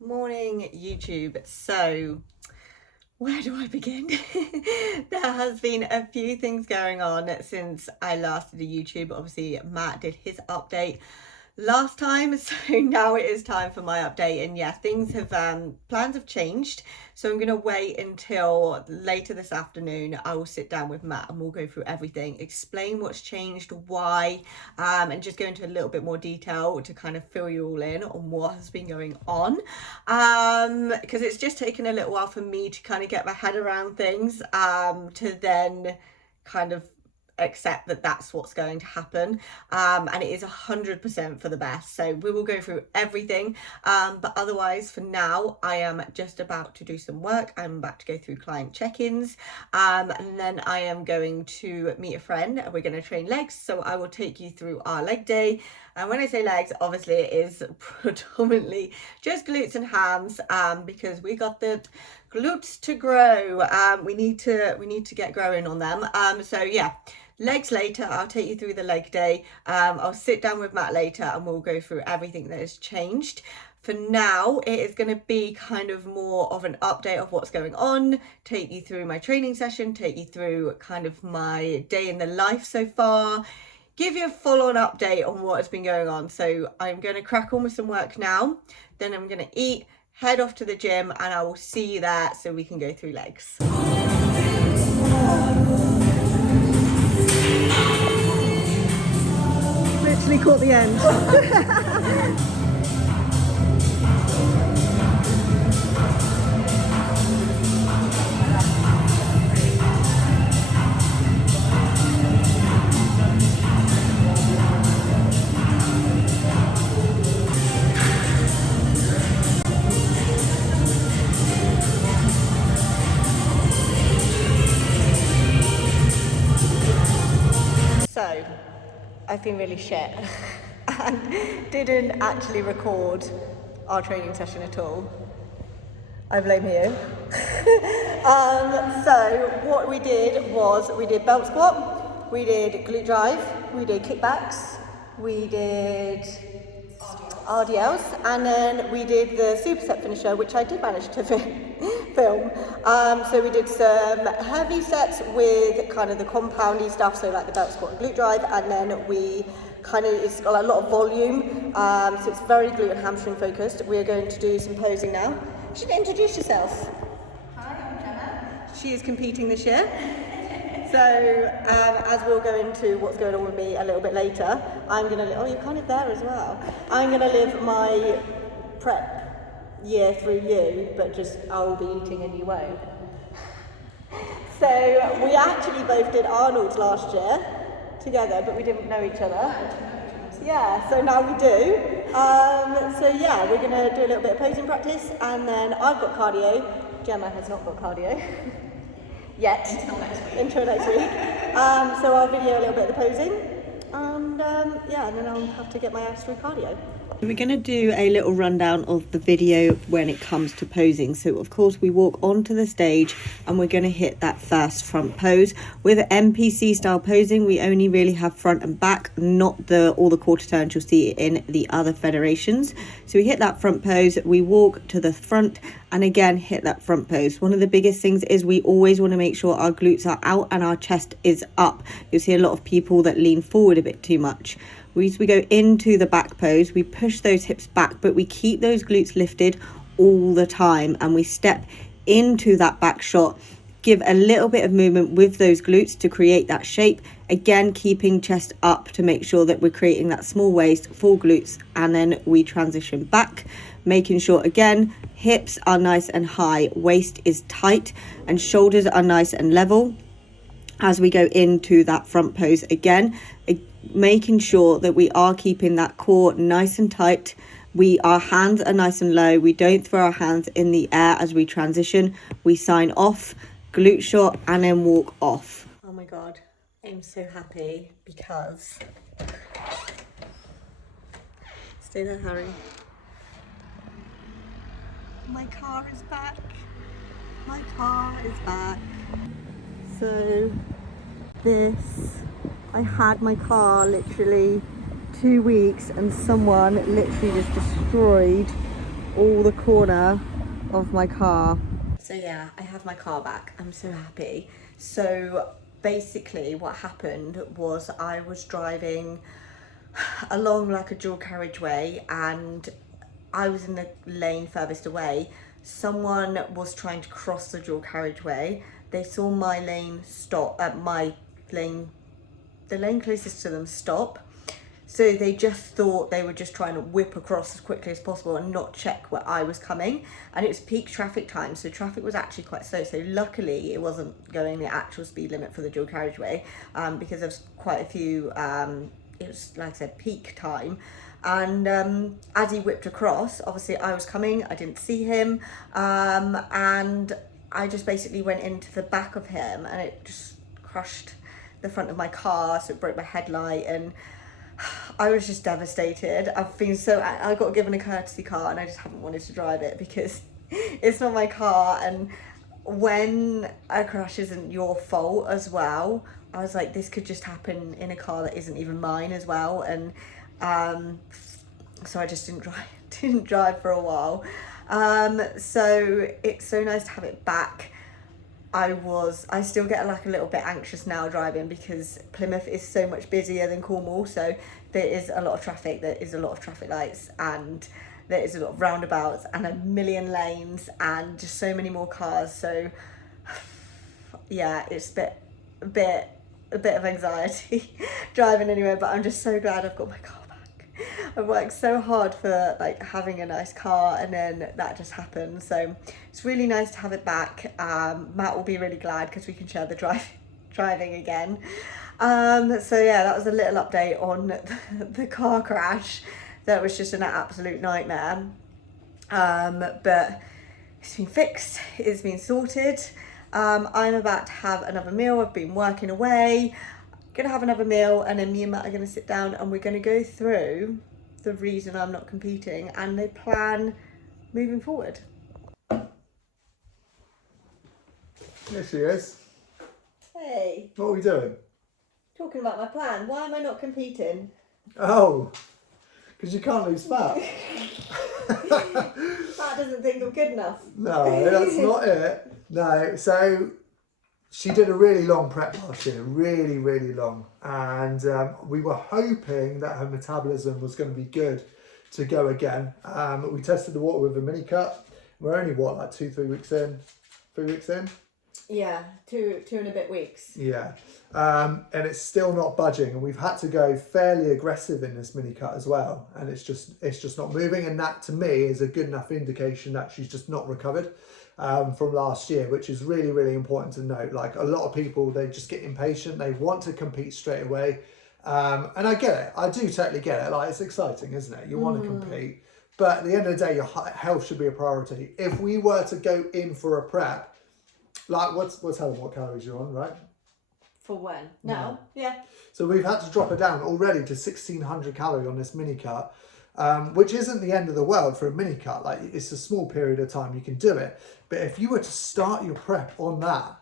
Morning YouTube. So where do I begin? There has been a few things going on since I last did a YouTube. Obviously Matt did his update last time, so now it is time for my update. And yeah, things have plans have changed, so I'm gonna wait until later this afternoon. I will sit down with Matt and we'll go through everything, explain what's changed, why, and just go into a little bit more detail to kind of fill you all in on what has been going on, because it's just taken a little while for me to kind of get my head around things, to then kind of accept that that's what's going to happen, and it is 100% for the best. So we will go through everything, but otherwise for now I am just about to do some work. I'm about to go through client check-ins, and then I am going to meet a friend and we're going to train legs. So I will take you through our leg day, and when I say legs, obviously it is predominantly just glutes and hams, because we got the glutes to grow. We need to get growing on them. So yeah, legs later. I'll take you through the leg day. I'll sit down with Matt later and we'll go through everything that has changed. For now, it is going to be kind of more of an update of what's going on, take you through my training session, take you through kind of my day in the life so far, give you a full-on update on what has been going on. So I'm going to crack on with some work now, then I'm going to eat, head off to the gym, and I will see you there so we can go through legs. Literally caught the end. So I've been really shit and didn't actually record our training session at all. I blame you. So what we did was we did belt squat, we did glute drive, we did kickbacks, we did RDLs, and then we did the superset finisher, which I did manage to film. So we did some heavy sets with kind of the compoundy stuff, so like the belt squat and glute drive, and then we kind of, it's got a lot of volume, so it's very glute and hamstring focused. We're going to do some posing now. You should introduce yourself. Hi, I'm Gemma. She is competing this year. So as we'll go into what's going on with me a little bit later, I'm going to, oh, you're kind of there as well. I'm going to live my prep year through you, but just I'll be eating and you won't. So we actually both did Arnold's last year together, but we didn't know each other. Yeah, so now we do. So yeah, we're going to do a little bit of posing practice, and then I've got cardio. Gemma has not got cardio. Yet. Until next week. So I'll video a little bit of the posing, and yeah, and then I'll have to get my ass through cardio. We're going to do a little rundown of the video when it comes to posing. So of course we walk onto the stage and we're going to hit that first front pose. With NPC style posing, we only really have front and back, not all the quarter turns you'll see in the other federations. So we hit that front pose, we walk to the front, and again hit that front pose. One of the biggest things is we always want to make sure our glutes are out and our chest is up. You'll see a lot of people that lean forward a bit too much. We go into the back pose, we push those hips back, but we keep those glutes lifted all the time, and we step into that back shot, give a little bit of movement with those glutes to create that shape, again keeping chest up to make sure that we're creating that small waist, full glutes, and then we transition back, making sure again hips are nice and high, waist is tight, and shoulders are nice and level as we go into that front pose again, making sure that we are keeping that core nice and tight. Our hands are nice and low. We don't throw our hands in the air as we transition. We sign off, glute shot, and then walk off. Oh my God, I'm so happy because... Stay there, Harry. My car is back. My car is back. So I had my car literally 2 weeks and someone literally just destroyed all the corner of my car. So yeah, I have my car back. I'm so happy. So basically what happened was I was driving along like a dual carriageway and I was in the lane furthest away. Someone was trying to cross the dual carriageway. They saw my lane stop, the lane closest to them stop. So they just thought they were just trying to whip across as quickly as possible and not check where I was coming. And it was peak traffic time, so traffic was actually quite slow. So luckily it wasn't going the actual speed limit for the dual carriageway, because there was quite a few, it was, like I said, peak time. And as he whipped across, obviously I was coming, I didn't see him, and I just basically went into the back of him and it just crushed the front of my car, so it broke my headlight, and I was just devastated. I got given a courtesy car and I just haven't wanted to drive it because it's not my car, and when a crash isn't your fault as well, I was like, this could just happen in a car that isn't even mine as well, and so I just didn't drive for a while. So it's so nice to have it back. I still get like a little bit anxious now driving because Plymouth is so much busier than Cornwall, so there is a lot of traffic, there is a lot of traffic lights, and there is a lot of roundabouts and a million lanes and just so many more cars. So yeah, it's a bit of anxiety driving anyway, but I'm just so glad I've got my car back. I worked so hard for like having a nice car, and then that just happened. So it's really nice to have it back. Matt will be really glad because we can share the driving again. So yeah, that was a little update on the car crash. That was just an absolute nightmare. But it's been fixed, it's been sorted. I'm about to have another meal. I've been working away, gonna have another meal, and then me and Matt are gonna sit down and we're gonna go through the reason I'm not competing and the plan moving forward. There she is. Hey, What are we doing? talking about my plan. Why am I not competing? Oh, because you can't lose fat. Matt doesn't think I'm good enough. No, that's not it. No, so she did a really long prep last year, really, really long. And we were hoping that her metabolism was going to be good to go again. We tested the water with a mini cut. We're only, like 3 weeks in? 3 weeks in? Yeah, two and a bit weeks. Yeah. And it's still not budging, and we've had to go fairly aggressive in this mini cut as well, and it's just not moving, and that to me is a good enough indication that she's just not recovered from last year, which is really, really important to note. Like a lot of people, they just get impatient, they want to compete straight away, and I get it, I do totally get it. Like, it's exciting, isn't it? You want to compete, but at the end of the day, your health should be a priority. If we were to go in for a prep, like what's Helen, what calories you're on, right? For when? Now? Yeah. So we've had to drop it down already to 1600 calorie on this mini cut, which isn't the end of the world for a mini cut. Like, it's a small period of time, you can do it. But if you were to start your prep on that,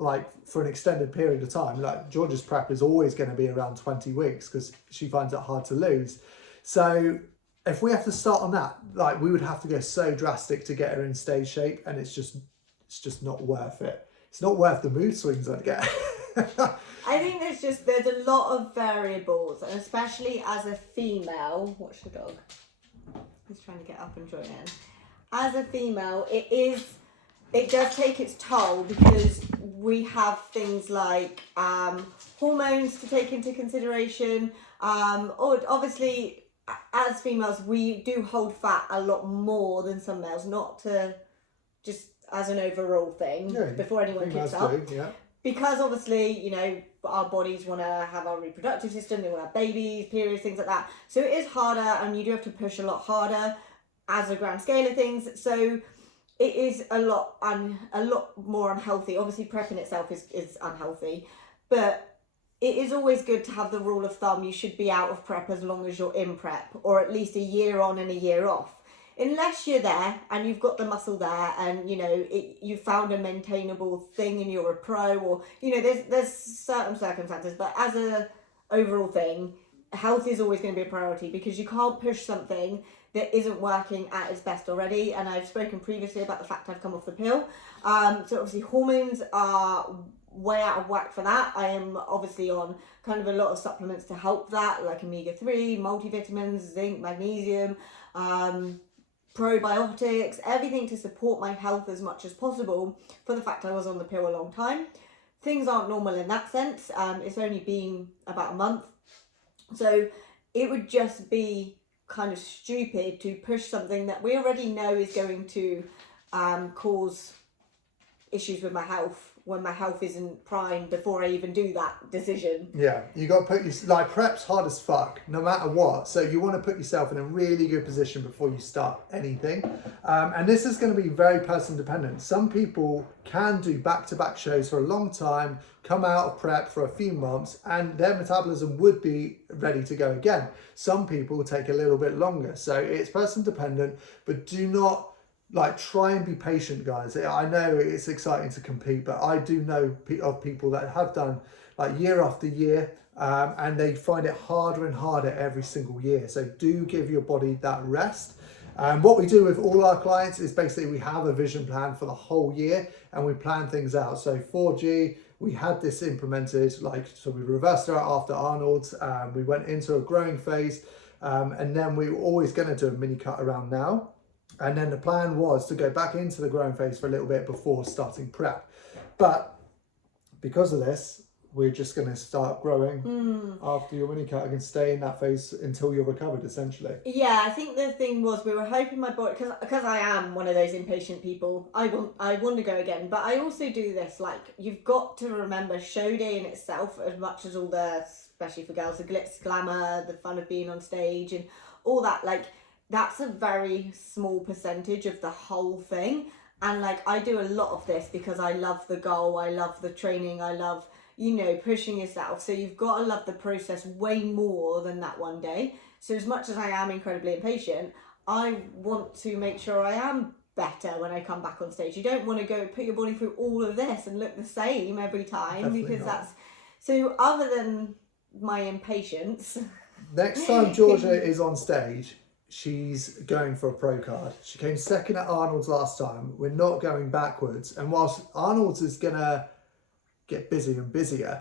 like for an extended period of time, like George's prep is always going to be around 20 weeks because she finds it hard to lose. So if we have to start on that, like we would have to go so drastic to get her in stage shape, and it's just not worth it. It's not worth the mood swings I'd get. I think there's a lot of variables, and especially as a female. Watch the dog. He's trying to get up and join in. As a female, it does take its toll because we have things like hormones to take into consideration. Or obviously, as females, we do hold fat a lot more than some males. Not to just as an overall thing, before anyone kicks up. Yeah. Because obviously, you know, our bodies want to have our reproductive system, they want to have babies, periods, things like that. So it is harder, and you do have to push a lot harder as a grand scale of things. So it is a lot more unhealthy. Obviously, prep in itself is unhealthy, but it is always good to have the rule of thumb. You should be out of prep as long as you're in prep, or at least a year on and a year off. Unless you're there and you've got the muscle there, and you know you found a maintainable thing and you're a pro, or you know there's certain circumstances, but as a overall thing, health is always going to be a priority, because you can't push something that isn't working at its best already. And I've spoken previously about the fact I've come off the pill. So obviously hormones are way out of whack for that. I am obviously on kind of a lot of supplements to help that, like omega-3, multivitamins, zinc, magnesium, probiotics, everything to support my health as much as possible, for the fact I was on the pill a long time. Things aren't normal in that sense. It's only been about a month. So it would just be kind of stupid to push something that we already know is going to cause issues with my health, when my health isn't prime before I even do that decision. Yeah, you got to put your, like, prep's hard as fuck, no matter what. So you want to put yourself in a really good position before you start anything. And this is going to be very person dependent. Some people can do back-to-back shows for a long time, come out of prep for a few months, and their metabolism would be ready to go again. Some people take a little bit longer. So it's person dependent, but do not, like, try and be patient, guys. I know it's exciting to compete, but I do know of people that have done like year after year, and they find it harder and harder every single year. So do give your body that rest. What we do with all our clients is basically we have a vision plan for the whole year, and we plan things out. So 4G, we had this implemented, like, so we reversed it out after Arnold's. We went into a growing phase, and then we were always going to do a mini cut around now. And then the plan was to go back into the growing phase for a little bit before starting prep. But because of this, we're just going to start growing after your mini cut and stay in that phase until you're recovered, essentially. Yeah, I think the thing was, we were hoping my body, because I am one of those impatient people, I want to go again. But I also do this, like, you've got to remember show day in itself, as much as all the, especially for girls, the glitz, glamour, the fun of being on stage and all that, like, that's a very small percentage of the whole thing. And like, I do a lot of this because I love the goal, I love the training, I love, you know, pushing yourself. So you've got to love the process way more than that one day. So as much as I am incredibly impatient, I want to make sure I am better when I come back on stage. You don't want to go put your body through all of this and look the same every time. Definitely because not. That's, so other than my impatience. Next time Georgia is on stage, she's going for a pro card. She came second at Arnold's last time. We're not going backwards. And whilst Arnold's is going to get busier and busier,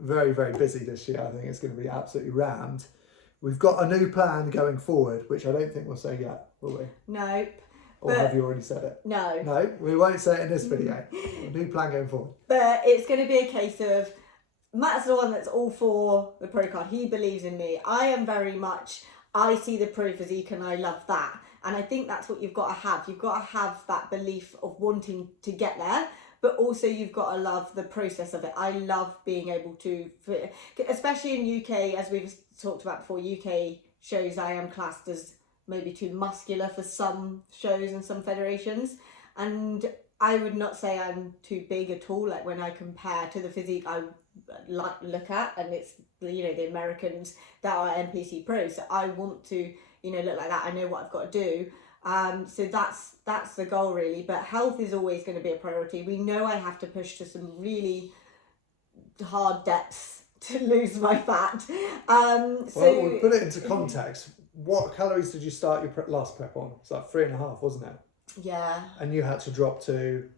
very, very busy this year, I think it's going to be absolutely rammed. We've got a new plan going forward, which I don't think we'll say yet, will we? Nope. Or have you already said it? No. No, we won't say it in this video. A new plan going forward. But it's going to be a case of, Matt's the one that's all for the pro card. He believes in me. I am very much, I see the pro physique and I love that. And I think that's what you've got to have. You've got to have that belief of wanting to get there, but also you've got to love the process of it. I love being able to, especially in UK, as we've talked about before, UK shows I am classed as maybe too muscular for some shows and some federations. And I would not say I'm too big at all. Like, when I compare to the physique I look at, and it's, you know, the Americans that are NPC pros, so I want to, you know, look like that. I know what I've got to do. So that's the goal really. But health is always going to be a priority. We know I have to push to some really hard depths to lose my fat. Well, we'll put it into context. What calories did you start your last prep on? It's like 3.5, wasn't it? Yeah. And you had to drop to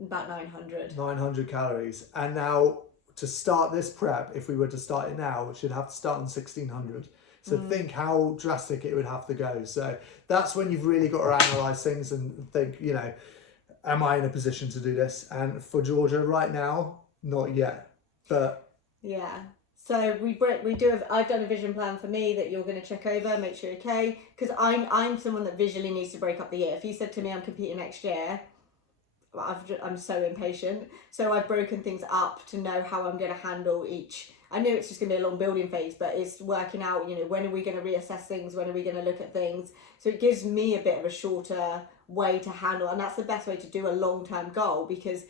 about 900. 900 calories. And now to start this prep, if we were to start it now, we should have to start on 1600. So think how drastic it would have to go. So that's when you've really got to analyse things and think, you know, am I in a position to do this? And for Georgia right now, not yet. But yeah. So I've done a vision plan for me that you're going to check over, make sure you're okay. Because I'm someone that visually needs to break up the year. If you said to me I'm competing next year, I'm so impatient. So I've broken things up to know how I'm going to handle each. I know it's just going to be a long building phase, but it's working out, you know, when are we going to reassess things? When are we going to look at things? So it gives me a bit of a shorter way to handle. And that's the best way to do a long-term goal, because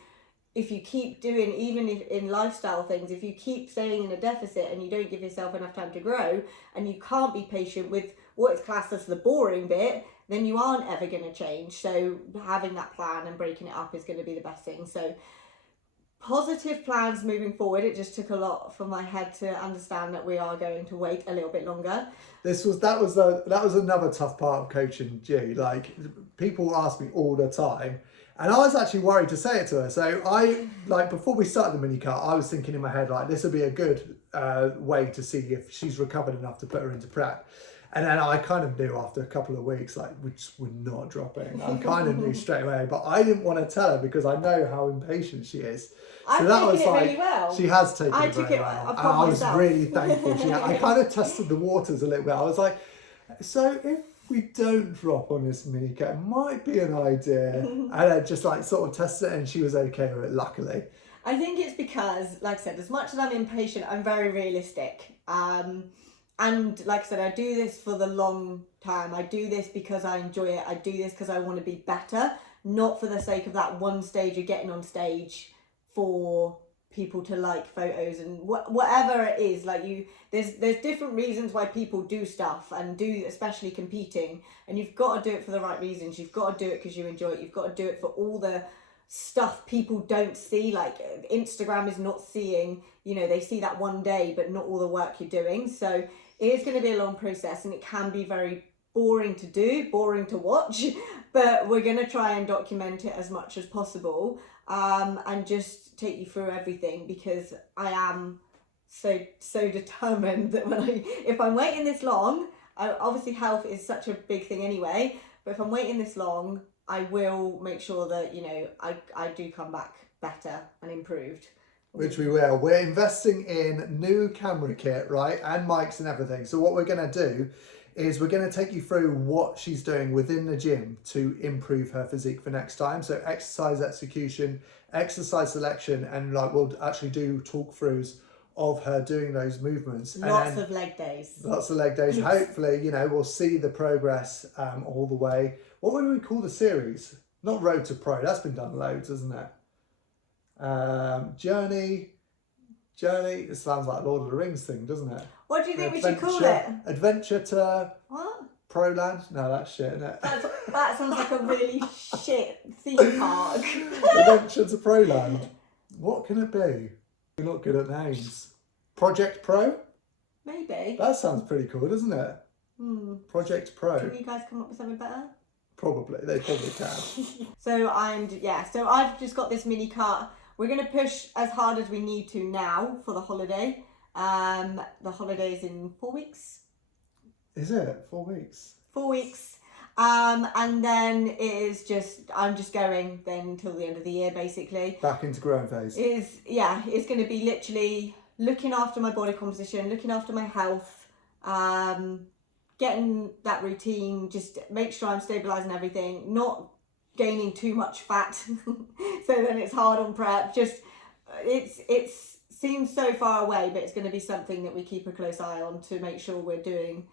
if you keep doing, even if in lifestyle things, if you keep staying in a deficit and you don't give yourself enough time to grow, and you can't be patient with what is classed as the boring bit, then you aren't ever going to change. So having that plan and breaking it up is going to be the best thing. So positive plans moving forward. It just took a lot for my head to understand that we are going to wait a little bit longer. That was another tough part of coaching G. Like, people ask me all the time, and I was actually worried to say it to her. So before we started the mini cut, I was thinking in my head, like, this would be a good way to see if she's recovered enough to put her into prep. And then I kind of knew after a couple of weeks, like, we're not dropping. I kind of knew straight away, but I didn't want to tell her because I know how impatient she is. I've taken it really well. She has taken it took very it well. And upon I was myself. really thankful. I kind of tested the waters a little bit. I was like, so if we don't drop on this mini cut, it might be an idea. And I just like sort of tested it, and she was okay with it, luckily. I think it's because, like I said, as much as I'm impatient, I'm very realistic. And like I said, I do this for the long term. I do this because I enjoy it. I do this because I want to be better, not for the sake of that one stage of getting on stage for people to like photos and whatever it is. Like, there's different reasons why people do stuff and do, especially competing, and you've got to do it for the right reasons. You've got to do it because you enjoy it. You've got to do it for all the stuff people don't see. Like, Instagram is not seeing, they see that one day but not all the work you're doing. So it is going to be a long process, and it can be very boring to do, boring to watch, but we're going to try and document it as much as possible, and just take you through everything, because I am so determined that if I'm waiting this long, obviously health is such a big thing anyway, but if I'm waiting this long, I will make sure that, I do come back better and improved. Which we will. We're investing in new camera kit, right? And mics and everything. So what we're going to do is we're going to take you through what she's doing within the gym to improve her physique for next time. So exercise execution, exercise selection, and we'll actually do talk throughs of her doing those movements. Lots of leg days. Lots of leg days. Hopefully, we'll see the progress all the way. What would we call the series? Not Road to Pro. That's been done loads, isn't it? Journey. It sounds like Lord of the Rings thing, doesn't it? What do you think we should call it? Adventure to what? Proland? No, that's shit, isn't it? That sounds like a really shit theme park. Adventure to Proland. What can it be? We're not good at names. Project Pro? Maybe. That sounds pretty cool, doesn't it? Project Pro. Can you guys come up with something better? Probably. They probably can. So I've just got this mini cut. We're going to push as hard as we need to now for the holiday. The holiday's in 4 weeks. Is it? 4 weeks? 4 weeks. And then I'm just going then until the end of the year, basically. Back into growing phase. It's going to be literally looking after my body composition, looking after my health, getting that routine, just make sure I'm stabilising everything, not gaining too much fat, so then it's hard on prep. It seems so far away, but it's going to be something that we keep a close eye on to make sure we're doing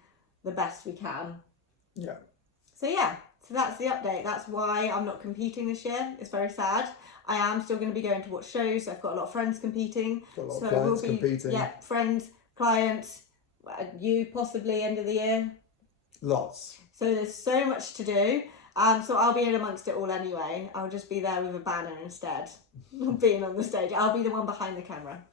the best we can. Yeah. So that's the update. That's why I'm not competing this year. It's very sad. I am still going to be going to watch shows. I've got a lot of friends competing. Got a lot of clients competing. Yeah, friends, clients, you possibly end of the year. Lots. So there's so much to do. So I'll be in amongst it all anyway. I'll just be there with a banner instead of being on the stage. I'll be the one behind the camera.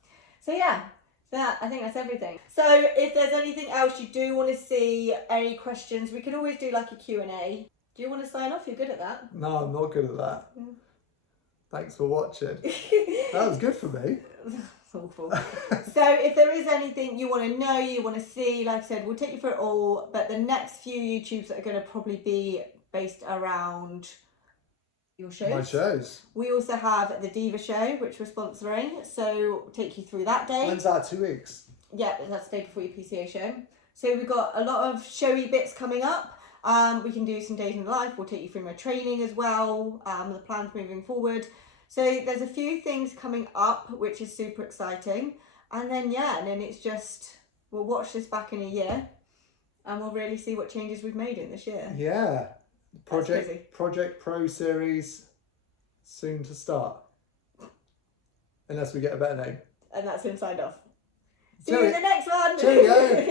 So I think that's everything. So if there's anything else you do want to see, any questions, we could always do like a Q&A. Do you want to sign off? You're good at that. No, I'm not good at that. Thanks for watching. That was good for me. That's awful. So if there is anything you want to know, you want to see, like I said, we'll take you through it all. But the next few YouTubes are going to probably be based around your shows. My shows. We also have the Diva show, which we're sponsoring. So we'll take you through that day. When's that? 2 weeks? Yeah, that's the day before your PCA show. So we've got a lot of showy bits coming up. We can do some days in the life. We'll take you through my training as well. The plans moving forward. So there's a few things coming up, which is super exciting. And then it's just, we'll watch this back in a year and we'll really see what changes we've made in this year. Yeah. Project Pro series soon to start. Unless we get a better name. And that's him signed off. See you in the next one. Cheerio.